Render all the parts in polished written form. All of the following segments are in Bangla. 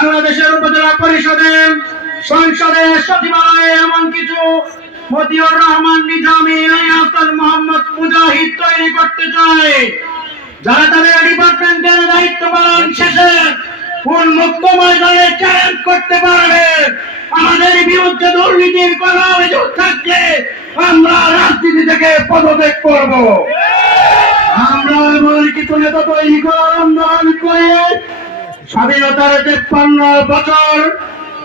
বাংলাদেশের উপজেলা পরিষদে, সংসদে, সচিবালয়ে এমন কিছু মতিউর রহমান নিজামী, হাসান মোহাম্মদ মুজাহিদ তৈরি করতে চায়, যারা তাদের ডিপার্টমেন্টের দায়িত্ব পালন শেষে উন্মুক্ত ময়দানে চ্যালেঞ্জ করতে পারবে। আমাদের বিরুদ্ধে দুর্নীতির কোন অভিযোগ থাকলে আমরা রাজনীতি থেকে পদত্যাগ করব। আমরা এমন কিছু নেতা তৈরি করার আন্দোলন করে স্বাধীনতার 53 বছর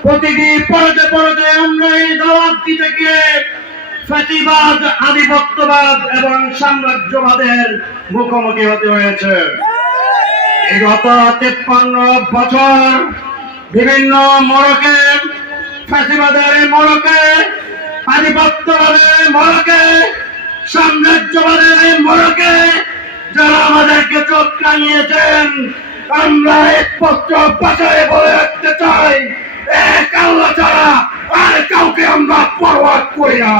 প্রতিটি পরতে পরতে আমরা এই জবাব দিতে গিয়ে ফ্যাসিবাদ, আধিপত্যবাদ এবং সাম্রাজ্যবাদের মুখোমুখি হতে হয়েছে। গত 53 বছর বিভিন্ন মোড়কে, ফ্যাসিবাদের মোড়কে, আধিপত্যবাদের মোড়কে, সাম্রাজ্যবাদের মোড়কে যারা আমাদেরকে চোখ রাঙিয়েছেন, আমরা স্পষ্ট ভাষায় বলে রাখতে চাই, এক আল্লাহ ছাড়া আর কাউকে আমরা পরোয়া করি না।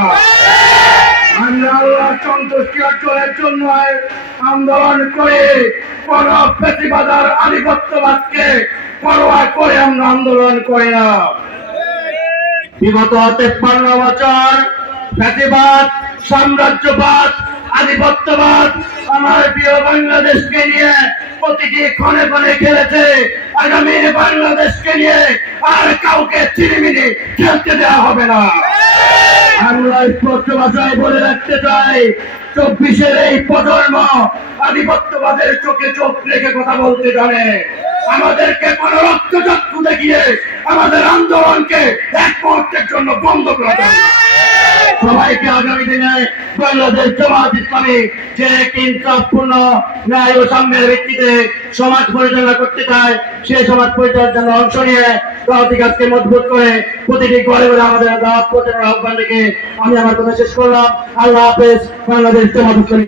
আমরা আল্লাহ সন্তুষ্টি অর্জনের জন্য আন্দোলন করে কোন ফ্যাসিবাদ আর আধিপত্যবাদকে পরোয়া করে আমরা আন্দোলন করি না। বিগত 53 বছর ফ্যাসিবাদ, সাম্রাজ্যবাদ, আধিপত্যবাদ আমার প্রিয় বাংলাদেশকে নিয়ে প্রতিটি ক্ষণে ক্ষণে খেলেছে। আগামী বাংলাদেশকে নিয়ে আর কাউকে চিনিমিনি খেলতে দেওয়া হবে না। আমরা স্পষ্ট ভাষায় বলে রাখতে চাই, 24-এর এই প্রজন্ম আধিপত্যবাদের চোখে চোখ রেখে কথা বলতে জানে। আমাদেরকে কোন রক্তচক্ষু দেখিয়ে আমাদের আন্দোলনকে এক মুহূর্তের জন্য বন্ধ করা যাবে না। সবাইকে আগামী দিনে বাংলাদেশ জামাত ইসলামী যে ইনসাফপূর্ণ ন্যায় ও সাম্যের ভিত্তিতে সমাজ পরিচালনা করতে চায়, সেই সমাজ পরিচালনার অংশ নিয়ে রাজনৈতিক কাজকে মজবুত করে প্রতিটি ঘরে ঘরে আমাদের দাওয়াত পৌঁছানোর আহ্বান রেখে আমি আমার কথা শেষ করলাম। আল্লাহ হাফেজ। বাংলাদেশ জামাত ইসলামী।